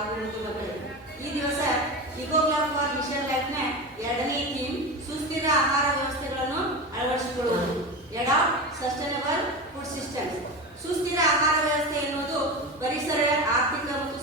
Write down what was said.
ಆಗುವುದು ಮಕ್ಕಳು. ಈ ದಿವಸ ಇಕೋಗ್ಲಾಫ್ ಫಾರ್ ಮಿಷನ್ ಲೈಫ್ನ ಎರಡನೇ ಥೀಮ್ ಸುಸ್ಥಿರ ಆಹಾರ ವ್ಯವಸ್ಥೆಗಳನ್ನು ಅಳವಡಿಸಿಕೊಳ್ಳುವುದು. Adapt sustainable food systems. ಸುಸ್ಥಿರ ಆಹಾರ ವ್ಯವಸ್ಥೆ ಎನ್ನುವುದು ಪರಿಸರ, ಆರ್ಥಿಕ ಮತ್ತು